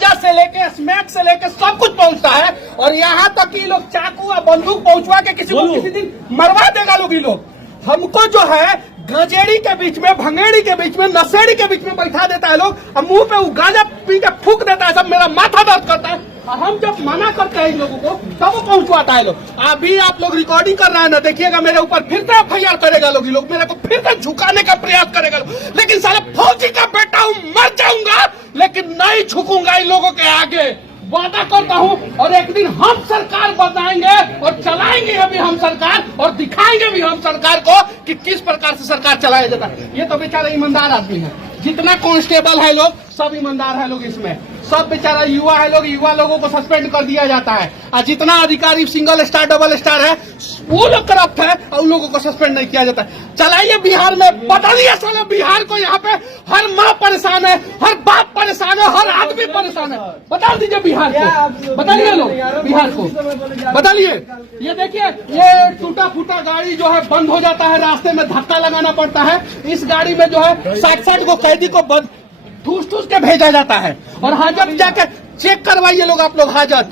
गांजा से लेके स्मैक से लेके सब कुछ पहुंचता है। और यहाँ तक कि लोग चाकू और बंदूक पहुंचवा के किसी को किसी दिन मरवा देगा लोग। ये लोग हमको जो है गजेड़ी के बीच में, भंगेड़ी के बीच में, नशेड़ी के बीच में बैठा देता है लोग, और मुंह पे गांजा पी के फूक देता है। सब मेरा माथा दर्द करता है। और हम जब मना करते हैं इन लोगों को तब वो पहुंचवाता है लोग। अभी आप लोग रिकॉर्डिंग कर रहे हैं ना, देखिएगा मेरे ऊपर फिर से FIR करेगा लोग। ये लोग मेरे को फिर से झुकाने का प्रयास करेगा लोग। लेकिन साला फौजी का बेटा हूँ, मर जाऊंगा लेकिन नहीं झुकूंगा इन लोगों के आगे, वादा करता हूँ। और एक दिन हम सरकार बनाएंगे और चलाएंगे अभी हम सरकार, और दिखाएंगे भी हम सरकार को कि किस प्रकार से सरकार चलाया जाता है। ये तो बेचारा ईमानदार आदमी है। जितना कांस्टेबल है लोग सब ईमानदार है लोग। इसमें सब बेचारा युवा है लोग। युवा लोगों को सस्पेंड कर दिया जाता है। और जितना अधिकारी सिंगल स्टार डबल स्टार है वो लोग करप्ट है और उन लोगों को सस्पेंड नहीं किया जाता है। चलाइए बिहार में, बदलिए साला बिहार को। यहाँ पे हर माँ परेशान है, हर बाप परेशान है, हर आदमी परेशान है। बता दीजिए बिहार को, बताइए लोग बिहार को, बताइए। ये देखिए, ये टूटा फूटा गाड़ी जो है बंद हो जाता है, रास्ते में धक्का लगाना पड़ता है। इस गाड़ी में जो है 60 को कैदी को ठूस के भेजा जाता है। और हाजत जाके चेक करवाइए लोग, आप लोग हाजत।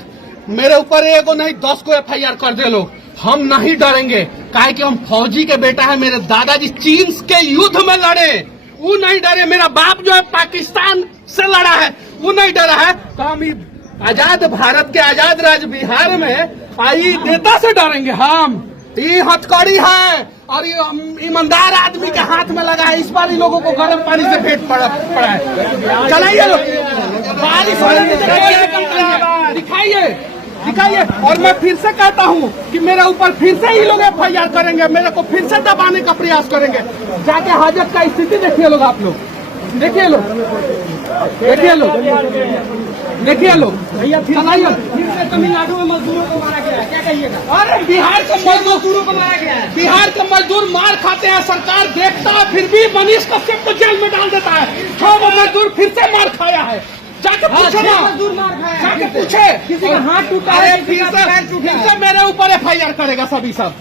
मेरे ऊपर एगो नहीं 10 को FIR कर दे लोग, हम नहीं डरेंगे। काहे कि हम फौजी के बेटा है। मेरे दादाजी चीन के युद्ध में लड़े, वो नहीं डरे। मेरा बाप जो है पाकिस्तान से लड़ा है, वो नहीं डरा है। तो हम आजाद भारत के आजाद राज्य बिहार में आई नेता से डरेंगे हम? ये हथकड़ी है और ये ईमानदार आदमी के हाथ में लगा है। इस बार इन लोगों को गर्म पानी से पेट पड़ा है। चलाइए लोग, बारिश दिखाइए। और मैं फिर से कहता हूँ कि मेरे ऊपर फिर से ही लोग FIR करेंगे, मेरे को फिर से दबाने का प्रयास करेंगे। जाके हाजत का स्थिति देखिए लोग, आप लोग देखिए लोग, देखिए लोग। चलाइए। तमिलनाडु में मजदूरों को मारा गया है, क्या कहिएगा? अरे बिहार के मजदूरों को मारा गया है। बिहार के मजदूर मार खाते हैं, सरकार देखता है, फिर भी मनीष कश्यप को जेल में डाल देता है। 6 मजदूर फिर से मार खाया है। जाके पूछे ना, मजदूर मार खाया, जाके पूछे। किसी का हाथ टूटा है, फिर से मेरे ऊपर FIR करेगा सभी सब।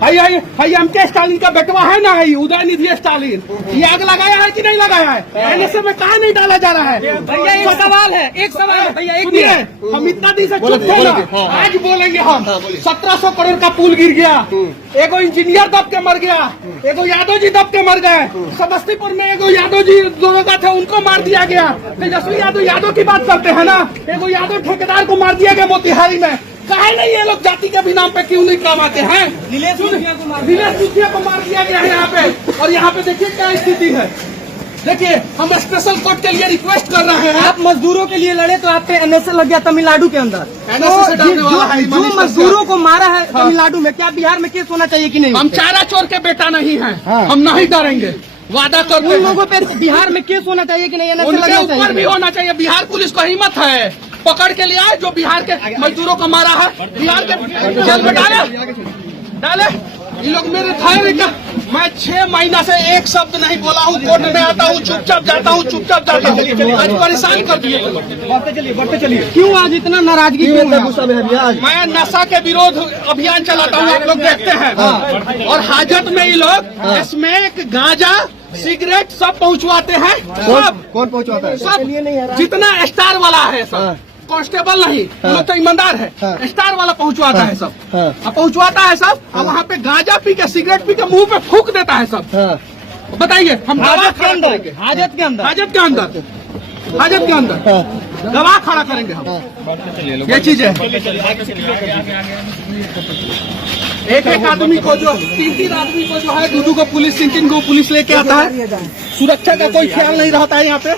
MK स्टालिन का बेटवा है ना, उदयनिधि स्टालिन, ये आग लगाया है कि नहीं लगाया है? NSA में कहा नहीं डाला जा रहा है? भैया एक सवाल है भैया, एक हम इतना दिन से चुप थे ना, आज बोलेंगे हम। 1700 करोड़ का पुल गिर गया, एगो इंजीनियर दब के मर गया, एगो यादव जी दब के मर गए। समस्तीपुर में एगो यादव जी दोनों का थे, उनको मार दिया गया। तेजस्वी यादव की बात करते हैं ना, एगो यादव ठेकेदार को मार दिया गया मोतिहारी में। काहे नहीं ये लोग जाति के भी नाम पे क्यों नहीं काम आते हैं? नीलेश मुखिया को मार दिया गया है यहाँ पे। और यहाँ पे देखिए क्या स्थिति है। देखिए, हम स्पेशल कोर्ट के लिए रिक्वेस्ट कर रहे हैं। आप मजदूरों के लिए लड़े तो आप पे NSA लग गया तमिलनाडु के अंदर। जो मजदूरों को मारा है तमिलनाडु में, क्या बिहार में केस होना चाहिए कि नहीं? हम चारा चोर के बेटा नहीं है, हम नहीं डरेंगे, वादा करते हैं। उन लोगों पे बिहार में केस होना चाहिए कि नहीं? उनके ऊपर भी होना चाहिए। बिहार पुलिस को हिम्मत है, पकड़ के लिया जो बिहार के मजदूरों को मारा है, बिहार के जेल में डाले। ये लोग मेरे थाने का, मैं 6 महीना से एक शब्द नहीं बोला हूँ। कोर्ट में आता हूँ, चुपचाप जाता हूँ, आज परेशान कर दिए। बढ़ते चलिए। क्यों आज इतना नाराजगी? मैं नशा के विरोध अभियान चलाता हूँ, आप लोग देखते हैं। और हाजत में ये लोग स्मैक, गांजा, सिगरेट सब पहुँचवाते हैं। कौन पहुँचवाता है? सब जितना स्टार वाला है, सब कांस्टेबल नहीं, लोग तो ईमानदार है। स्टार वाला पहुंचवाता है सब, पहुंचवाता है सब। और वहाँ पे गांजा पी के, सिगरेट पी के मुंह पे फूक देता है सब। बताइए, हम गवाह खड़ा करेंगे हाजत के अंदर गवाह खड़ा करेंगे हम। ये चीज है। एक आदमी को जो 3 आदमी को जो है, 2 को पुलिस, 3 को पुलिस लेके आता है। सुरक्षा का कोई ख्याल नहीं रहता है यहाँ पे।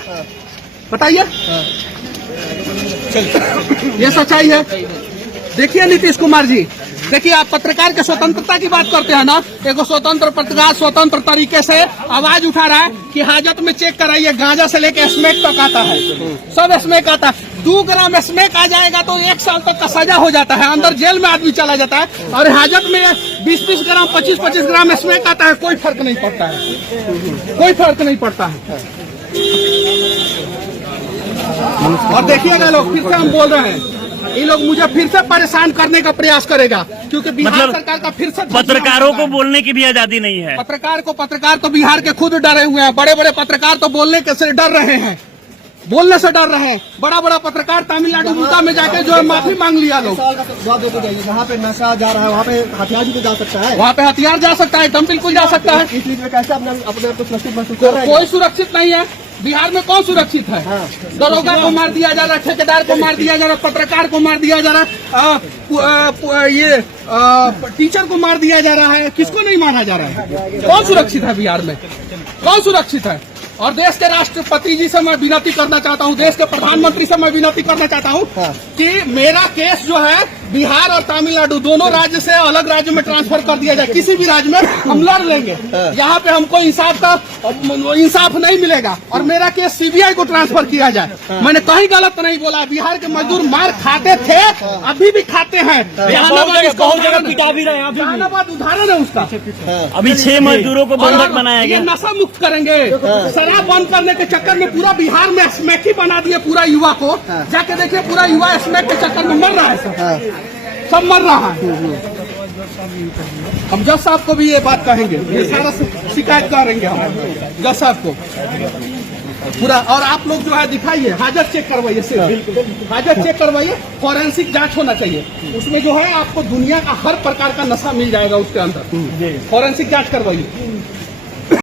बताइए, ये सच्चाई है। देखिए नीतीश कुमार जी, देखिए आप पत्रकार के स्वतंत्रता की बात करते हैं ना, एगो स्वतंत्र पत्रकार स्वतंत्र तरीके से आवाज उठा रहा है कि हाजत में चेक कराइए। गांजा से लेके स्मैक तक आता है, सब स्मैक आता है। 2 ग्राम स्मैक आ जाएगा तो 1 साल तक का सजा हो जाता है, अंदर जेल में आदमी चला जाता है। और हाजत में 20-20 ग्राम, 25-25 ग्राम स्मैक आता है, कोई फर्क नहीं पड़ता है, कोई फर्क नहीं पड़ता है। और देखिएगा लोग, फिर से हम बोल रहे हैं, ये लोग मुझे फिर से परेशान करने का प्रयास करेगा, क्योंकि बिहार सरकार का फिर से पत्रकारों को बोलने की भी आजादी नहीं है। पत्रकार तो बिहार के खुद डरे हुए हैं। बड़े बड़े पत्रकार तो बोलने के से डर रहे हैं। बोलने से डर रहे हैं। बड़ा बड़ा पत्रकार तमिलनाडु मुद्दा में जाके जो है माफी मांग लिया लोग। जहाँ पे नशा जा रहा है वहाँ पे हथियार भी तो जा सकता है, वहाँ पे हथियार जा सकता है, दम बिल्कुल जा सकता है। इस चीज में कैसे अपने आप को सुरक्षित महसूस कर रहे हैं? कोई सुरक्षित नहीं है। बिहार में कौन सुरक्षित है? दरोगा को मार दिया जा रहा है, ठेकेदार को मार दिया जा रहा है, पत्रकार को मार दिया जा रहा है, टीचर को मार दिया जा रहा है। किसको नहीं मारा जा रहा है? कौन सुरक्षित है बिहार में? कौन सुरक्षित है? और देश के राष्ट्रपति जी से मैं विनती करना चाहता हूँ, देश के प्रधानमंत्री से मैं विनती करना चाहता हूँ कि मेरा केस जो है बिहार और तमिलनाडु दोनों राज्य से अलग राज्य में ट्रांसफर कर दिया जाए। किसी भी राज्य में हम लड़ लेंगे, यहाँ पे हमको इंसाफ नहीं मिलेगा और मेरा केस सीबीआई को ट्रांसफर किया जाए। मैंने कहीं गलत नहीं बोला। बिहार के मजदूर मार खाते थे, अभी भी खाते हैं। बहुत जगह पिटा भी रहे हैं, जहानाबाद उदाहरण है उसका। अभी 6 मजदूरों को बंधक बनाया ये गया। नशा मुक्त करेंगे। शराब बंद करने के चक्कर में पूरा बिहार में स्मैक ही बना दिए पूरा युवा को। जाके देखिए पूरा युवा स्मैक के चक्कर में मर रहा है, सब मर रहा है। हम जज साहब को भी ये बात कहेंगे, ये सारा शिकायत करेंगे हम जज साहब को पूरा। और आप लोग जो है दिखाइए, हाजत चेक करवाइए, सिर्फ हाजत चेक करवाइए। फॉरेंसिक जांच होना चाहिए, उसमें जो है आपको दुनिया का हर प्रकार का नशा मिल जाएगा उसके अंदर। फॉरेंसिक जांच करवाइए।